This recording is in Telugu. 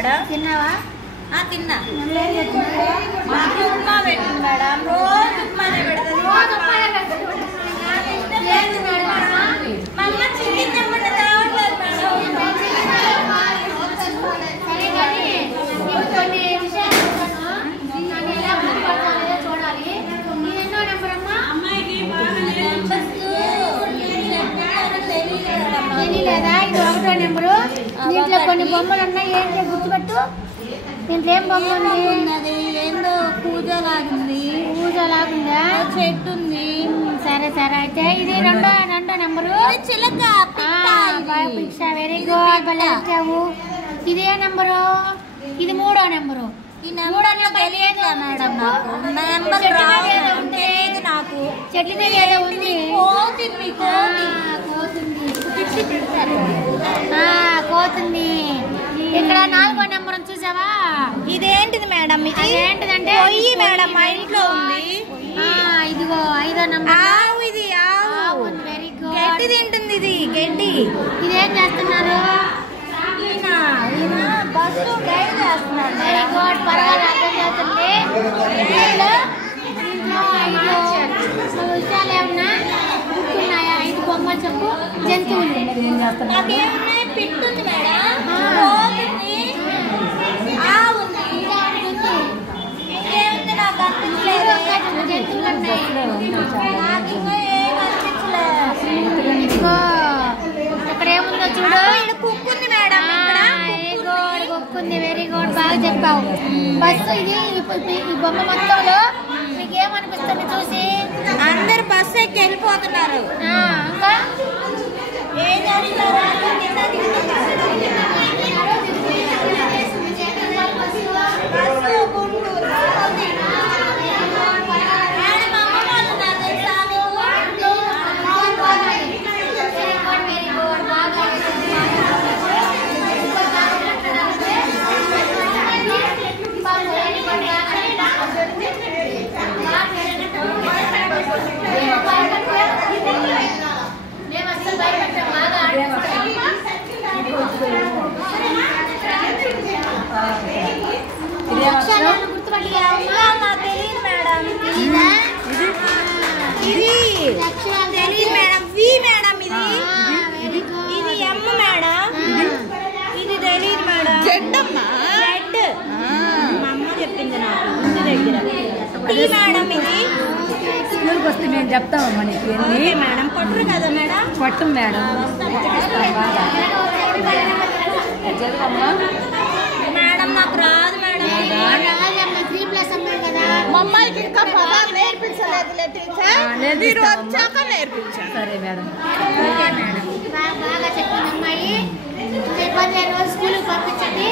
తిన్నావా? తిన్నా. మాకు ఉప్మా పెట్టింది మేడం. రోజు ఉప్మానే పెడుతుంది. మా అమ్మ చికెన్ తెమ్మంటే రావట్లేదు మేడం. సరే కానీ కొన్ని విషయాలు నన్ను ఎలా గుర్తుపడతానో చూడాలి. నీ ఎన్నో నెంబర్ అమ్మా? తెలియలేదా? ఇది 1వ నెంబరు. దీంట్లో కొన్ని బొమ్మలు ఉన్నాయి. ఏంటి గుర్తుపెట్టు. దీంట్లో ఏం బొమ్మ ఉంది? ఏందో పూజ లాగుంది. పూజ లాగుందా? చెట్టు ఉంది. సరే సరే. అయితే ఇది రెండో నెంబరు. చిలక పిక్ష. Very good. భలే ఇచ్చావు. ఇదే నెంబరు. ఇది 3వ నెంబరు. ఈ నెంబర్ తెలియదు మేడం. నెంబర్ తెలియదు నాకు. చెట్టు మీద ఏదో ఉంది. కోతుంది. ఇక్కడ 4వ నెంబర్ చూసావా? ఇదేంటిది మేడం? ఇది ఏంటిదంటే పొయ్యి మేడం. మా ఇంట్లో ఉంది. ఇదిగో 5వ నెంబర్. ఆవు. ఇది ఆవు. Very good. గడ్డి తింటుంది. ఇది గడ్డి. ఇదేం చేస్తున్నారు? బస్సు డ్రైవ్ చేస్తున్నారు. Very good. పర్వాలేదు, అర్థం అవుతుంది. దీంట్లో 5 విషయాలు ఏమన్నా గుర్తున్నాయా? 5 బొమ్మలు చెప్పు. జంతువులు నాకేమున్నాయి? పిట్టుంది మేడం. ఇంకేముంది? నాకు అనిపించలేదు. జంతువులు ఉన్నాయి. నాకు ఇంకా ఏం అనిపించలేదు. ఇదిగో ఇక్కడ ఏముందో చూడు. కుక్కుంది మేడం. కుక్కుంది. Very good. బాగా చెప్పావు. బస్సు ఇది. ఈ బొమ్మ మొత్తంలో మీకేమనిపిస్తుంది చూసి? అందరు బస్సు ఎక్కి వెళ్ళిపోతున్నారు. ఇంకా ఏం చేస్తున్నారు? తెలియదు మేడం. ఇది తెలియదు మేడం. వి మేడం. ఇది ఎమ్ మేడం. ఇది తెలియదు మేడం. జెడ్. మా అమ్మ చెప్పింది నాకు ఇంటి దగ్గర. టీ మేడం. ఇది స్కూల్కి వస్తే మేము చెప్తామమ్మా నీకు. మేడం కొట్టరు కదా మేడం? పట్టు మేడం. మేడం నాకు రాదు మేడం. మమ్మల్ని ఇంకా పదాలు నేర్పించలేదు టీచర్. మీరు వచ్చాక నేర్పించారు. సరే మేడం. Okay madam. బాగా చెప్పింది అమ్మాయి. 15 రోజులు స్కూల్కి పంపించండి.